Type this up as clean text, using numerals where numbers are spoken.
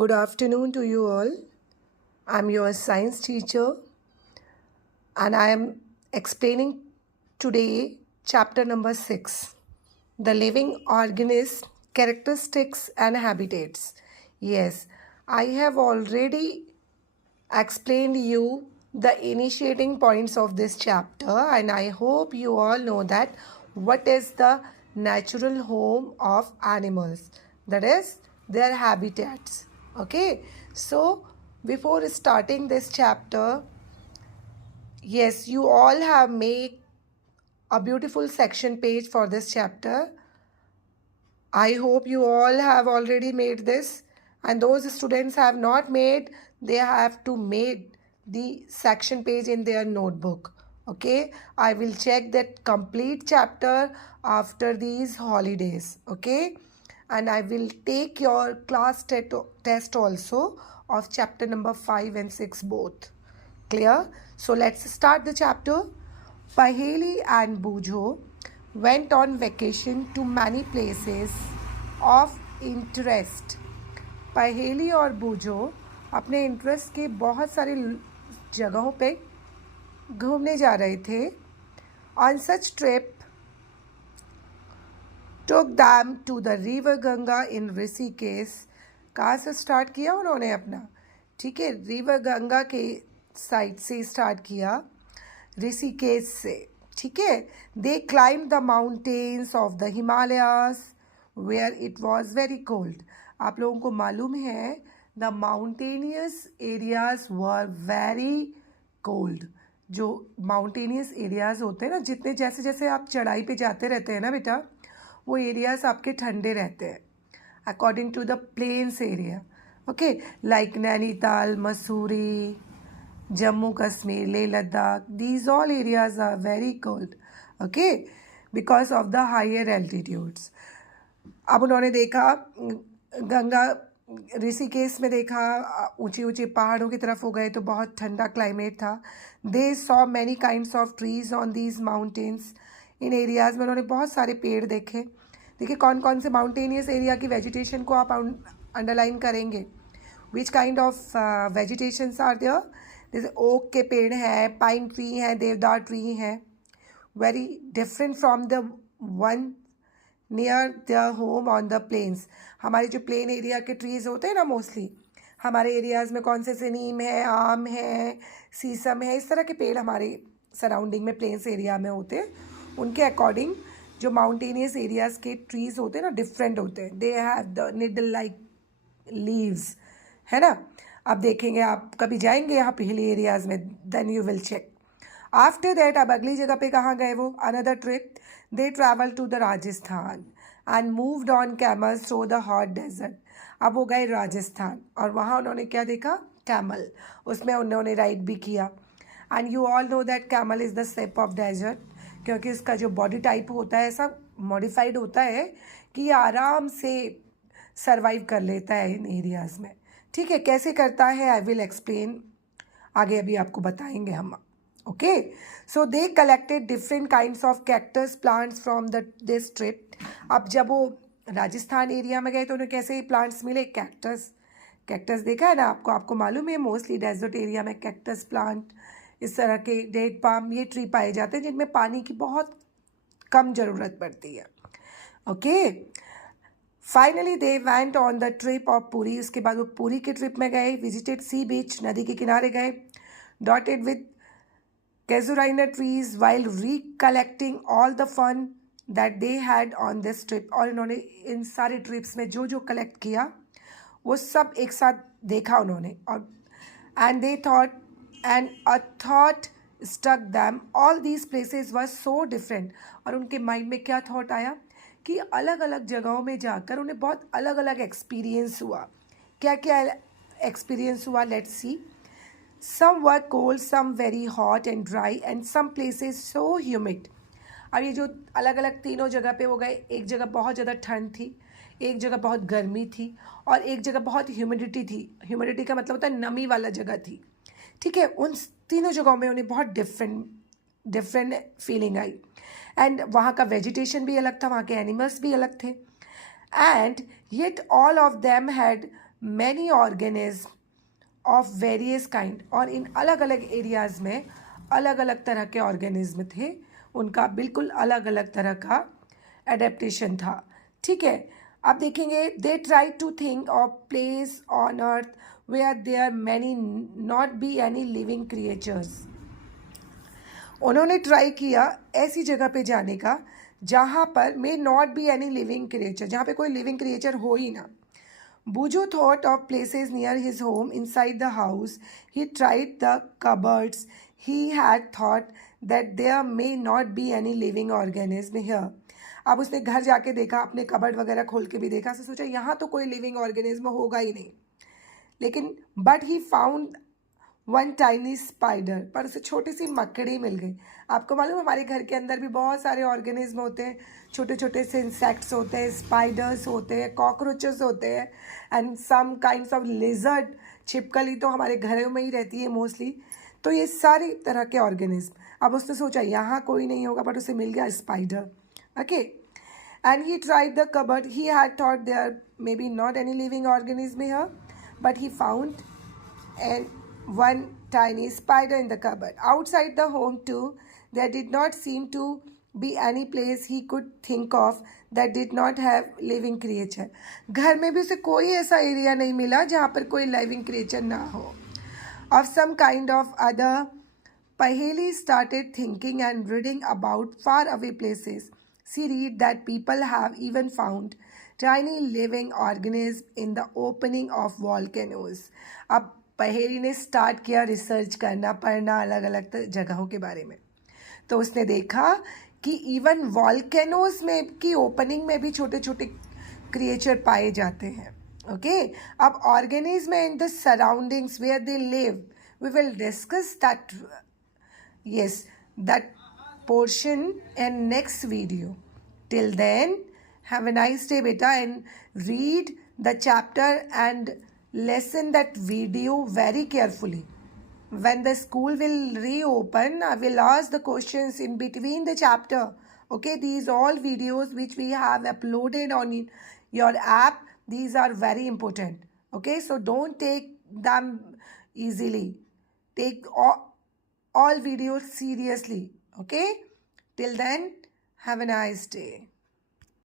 Good afternoon to you all. I'm your science teacher and I am explaining today chapter number 6, the living organism characteristics and habitats. Yes, I have already explained you the initiating points of this chapter and I hope you all know that what is the natural home of animals, that is their habitats. Okay, so before starting this chapter, yes, you all have made a beautiful section page for this chapter. I hope you all have already made this, and those students have not made, they have to make the section page in their notebook. Okay, I will check that complete chapter after these holidays. Okay, and I will take your class test also of chapter number 5 and 6 both. Clear? So let's start the chapter. Paheli and Bujo went on vacation to many places of interest. पहेली और बूझो अपने interest के बहुत सारी जगहों पे घूमने जा रहे थे. On such trip took them to the river Ganga in Rishikesh. कहाँ से स्टार्ट किया उन्होंने अपना? ठीक है, रिवर गंगा के साइड से स्टार्ट किया, ऋषिकेश से. ठीक है. They climb the mountains of the Himalayas where it was very cold. आप लोगों को मालूम है the mountainous areas were very cold. जो माउंटेनियस एरियाज होते हैं ना, जितने जैसे जैसे आप चढ़ाई पे जाते रहते हैं ना बेटा, वो एरियाज आपके ठंडे रहते हैं according to the plains area. Okay, like Nainital, Mussoorie, Jammu Kashmir, Leh Ladakh, these all areas are very cold, okay, because of the higher altitudes. अब उन्होंने देखा गंगा ऋषिकेश में, देखा ऊंचे ऊंचे पहाड़ों की तरफ हो गए तो बहुत ठंडा क्लाइमेट था. They saw many kinds of trees on these mountains. In areas में उन्होंने बहुत सारे पेड़ देखे. देखिए कौन कौन से माउंटेनियस एरिया की वेजिटेशन को आप अंडरलाइन करेंगे. Which kind of vegetations are there. जैसे ओक के पेड़ हैं, पाइन ट्री हैं, देवदार ट्री हैं. Very different from the one near the home on the plains. हमारे जो प्लेन एरिया के ट्रीज़ होते हैं ना, मोस्टली हमारे एरियाज़ में कौन से नीम है, आम है, सीसम है, इस तरह के पेड़ हमारे सराउंडिंग में प्लेन्स एरिया में होते हैं. उनके अकॉर्डिंग जो माउंटेनियस एरियाज़ के ट्रीज़ होते हैं ना, डिफरेंट होते हैं. They have the needle like leaves, है ना. अब देखेंगे, आप कभी जाएंगे यहाँ पे हिली एरियाज़ में, then you will check. After that अब अगली जगह पे कहाँ गए वो, another trip. They travel to the Rajasthan and moved on camels through the hot desert. अब वो गए राजस्थान और वहाँ उन्होंने क्या देखा, कैमल. उसमें उन्होंने राइड भी किया. And you all know that camel is the shape of desert, क्योंकि इसका जो बॉडी टाइप होता है ऐसा मॉडिफाइड होता है कि ये आराम से सर्वाइव कर लेता है इन एरियाज़ में. ठीक है, कैसे करता है आई विल एक्सप्लेन, आगे अभी आपको बताएंगे हम. Okay, so they collected different kinds of cactus plants from this trip. अब जब वो राजस्थान एरिया में गए तो उन्हें कैसे प्लांट्स मिले, कैक्टस देखा है ना आपको मालूम है मोस्टली डेजर्ट एरिया में कैक्टस प्लांट, इस तरह के डेट पाम, ये ट्री पाए जाते हैं जिनमें पानी की बहुत कम ज़रूरत पड़ती है. Okay, finally they went on the trip of Puri. उसके बाद वो पुरी के ट्रिप में गए. विजिटेड सी बीच, नदी के किनारे गए. Dotted with casuarina trees while recollecting all the fun that they had on this trip. और इन्होंने इन सारे ट्रिप्स में जो जो कलेक्ट किया वो सब एक साथ देखा उन्होंने. और and they thought and a thought stuck them, all these places were so different. और उनके माइंड में क्या थॉट आया कि अलग अलग जगहों में जाकर उन्हें बहुत अलग अलग एक्सपीरियंस हुआ. क्या क्या एक्सपीरियंस हुआ, let's see. Some were cold, some very hot and dry and some places so humid. अब ये जो अलग अलग तीनों जगह पे वो गए, एक जगह बहुत ज़्यादा ठंड थी, एक जगह बहुत गर्मी थी और एक जगह बहुत ह्यूमिडिटी थी. ह्यूमिडिटी का मतलब होता है नमी वाला जगह थी. ठीक है, उन तीनों जगहों में उन्हें बहुत डिफरेंट फीलिंग आई. एंड वहाँ का वेजिटेशन भी अलग था, वहाँ के एनिमल्स भी अलग थे. And yet all of them had many organism of various kind, और इन अलग अलग एरियाज़ में अलग अलग तरह के ऑर्गेनिज्म थे, उनका बिल्कुल अलग अलग तरह का एडेप्टेशन था. ठीक है, अब देखेंगे they try to think of place on earth where there many not be any living creatures. उन्होंने ट्राई किया ऐसी जगह पे जाने का जहाँ पर may not be any living creature, जहाँ पे कोई लिविंग क्रिएचर हो ही ना. Buju thought of places near his home inside the house. He tried the cupboards. He had thought that there may not be any living organism here. अब उसने घर जाके देखा, अपने कबर्ड वगैरह खोल के भी देखा, उसने सोचा यहाँ तो कोई लिविंग ऑर्गेनिज्म होगा ही नहीं. लेकिन but he found one tiny spider, पर उसे छोटी सी मकड़ी मिल गई. आपको मालूम हमारे घर के अंदर भी बहुत सारे ऑर्गेनिज्म होते हैं, छोटे छोटे से इंसेक्ट्स होते हैं, स्पाइडर्स होते हैं, कॉकरोचेस होते हैं, and some kinds of lizard. छिपकली तो हमारे घरों में ही रहती है मोस्टली. तो ये सारी तरह के ऑर्गेनिज्म. अब उसने सोचा यहाँ कोई नहीं होगा, बट उसे मिल गया spider. Okay, and he tried the cupboard. He had thought there may be not any living organism here, but he found and one tiny spider in the cupboard. Outside the home too, there did not seem to be any place he could think of that did not have living creature. घर में भी उसे कोई ऐसा area नहीं मिला जहाँ पर कोई लिविंग क्रिएचर ना हो. Of some kind of other, Paheli started thinking and reading about far away places. She read that people have even found tiny living organisms in the opening of volcanoes. अब पहेली ने start किया research करना, पढ़ना अलग अलग जगहों के बारे में. तो उसने देखा कि इवन वॉल्केनोज में की ओपनिंग में भी छोटे छोटे क्रिएचर पाए जाते हैं. ओके, अब organism in the surroundings where they live, we will discuss that, yes, that portion in next video. Till then, have a nice day beta, and read the chapter and listen that video very carefully. When the school will reopen, I will ask the questions in between the chapter. Okay, these all videos which we have uploaded on your app, these are very important. Okay, so don't take them easily. Take all videos seriously. Okay, till then, have a nice day.